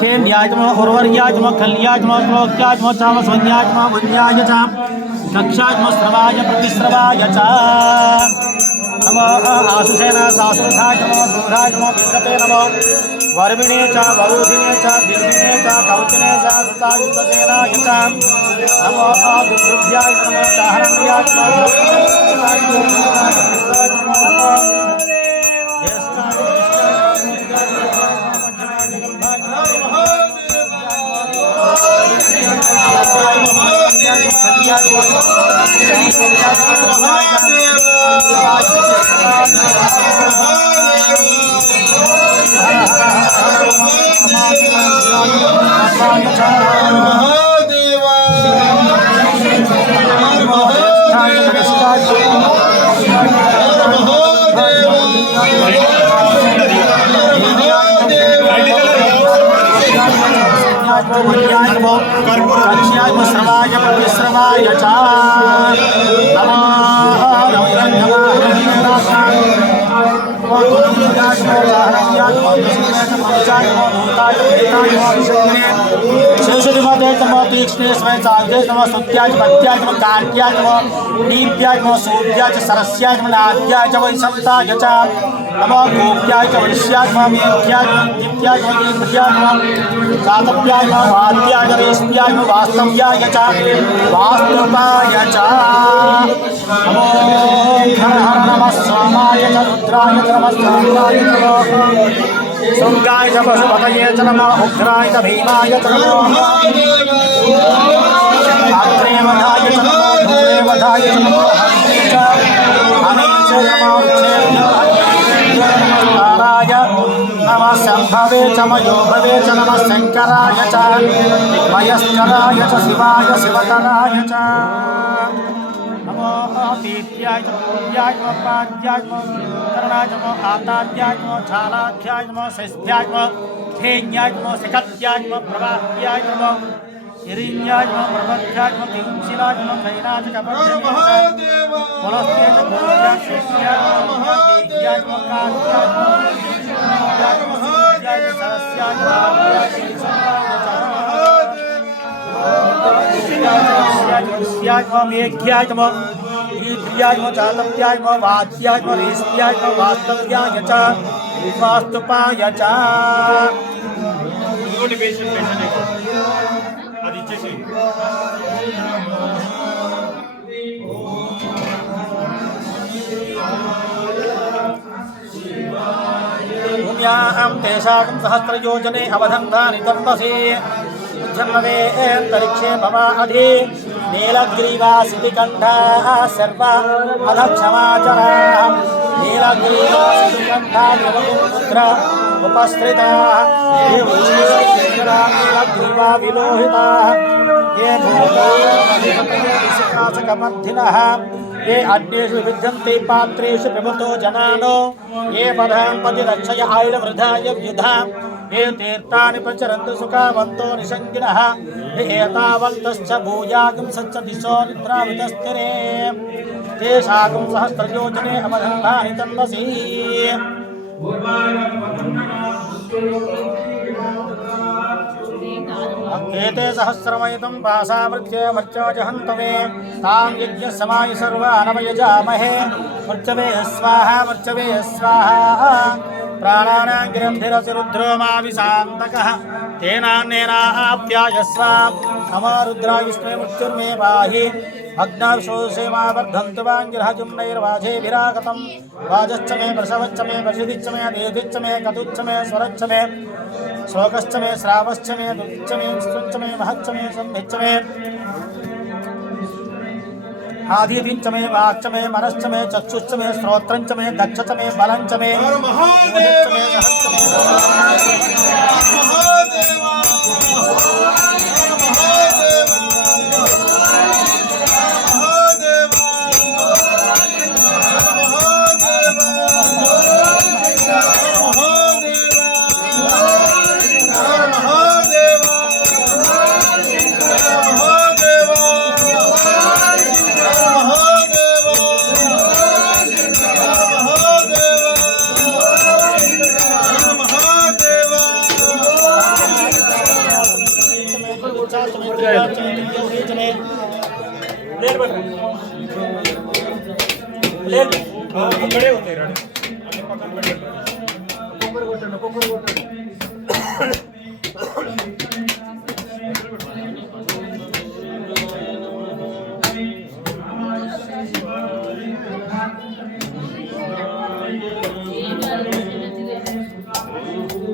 खेल्याजम उर्वर्याजम खल्याजम श्लोक्याजम चामस्वन्याजम वन्याय च कक्षाजम स्रवाय प्रतिस्रवाय च नमो आशुषेण सासुधाय नमो सूर्याजम पितृते नमो वर्मिणे च वरुधिने च दिर्दिने च कौचने च सुतायुक्तसेनाय च नमो दुर्भ्याय नमो चाहरण्याय नमो श्रवाय प्रतिश्रवाय च शेषुदिमते तम तीक्ष्णे स्मय चाग्रे तम स्तुत्याय पत्याय तम कार्त्याय तम दीप्याय तम सूर्याय च सरस्याय तम नाद्याय च वैशंताय च नमो गोप्याय च वैश्याय तम मेघ्याय तम दीप्याय तम दीप्याय तम चातप्याय तम वाद्याय च रेष्म्याय तम वास्तव्याय च वास्तवाय च नमो हर हर नमः सोमाय च रुद्राय च नमः सोमाय च शृंगाय च पशुपतये च नमः उग्राय च भीमाय च नमः अग्रेवधाय च नमः दूरेवधाय च नमः हने च नमः ताराय नमः शंभवे च मयोभवे च नमः शंकराय च मयस्कराय च शिवाय शिवतराय च नमो दीप्याय च पूज्याय नमः प्राज्याय नमः करणाय नमः आताद्याय नमः झालाध्याय नमः शैस्भ्याय नमः धेन्याय नमः शिखत्याय नमः प्रवाह्याय नमः हिरण्याय नमः प्रबध्याय नमः किंचिलाय नमः कैलाय च कपट्याय पुलस्त्याय च पुलस्त्याय शिष्याय नमः देह्याय नमः कार्याय नमः सरस्याय नमः मेघ्याय नमः दीप्याय नमः चातप्याय नमः वाद्याय नमः रेष्म्याय नमः वास्तव्याय च वास्तुपाय च అది ఇచ్చేసి భూమ్యాం తేషాకం సహస్రయోజనే అవధంతాని తప్పసి జన్మవే అంతరిక్షే భవా అధి నీలగ్రీవాసితి కంఠా సర్వ అధక్షమాచరా నీలగ్రీవాసితి కంఠా ముద్ర उपस्थिता ये नीलग्रीवा विलोहिता ये भूतनाशकमर्थिनः ये अग्नेषु विद्यन्ते पात्रेषु पिबतो जनानो ये पदाम्पति रक्षय आयुर्वृधाय व्युधा ये तीर्थानि प्रचरन्तु सुखावन्तो निषङ्गिनः ये एतावन्तश्च भूयागं सच्च दिशो निद्रावितस्थिरे तेषाकं सहस्रयोजने अवधन्तानि तन्वसि एते सहस्रमयितं पासामृत्य मर्त्योजहन्तवे तां यज्ञसमाय सर्वानवयजामहे मृत्यवे स्वाहा प्राणानां गिरन्धिरसि रुद्रो माविशान्तकः तेनान्येनाप्यायस्व नमो रुद्राय विष्णवे मृत्युर्मे पाहि अग्नाविशोषे मा वर्धन्तु वाङ्गिरहजुं नैर्वाजेभिरागतं वाजश्च मे प्रसवश्च मे प्रसिद्धिश्च मे देधिश्च मे कतुश्च मे स्वरश्च मे श्लोकश्च मे श्रावश्च मे दुश्च मे स्तुश्च मे महच्च मे संभिश्च मे आदितिश्च मे वाक्च मे मनश्च मे चक्षुश्च मे श्रोत्रञ्च मे दक्षश्च मे बलञ्च मे లేదు అక్కడే ఉంది రాడు. అన్ని పక్కన పెట్టండి. కొబ్బరి కొట్టండి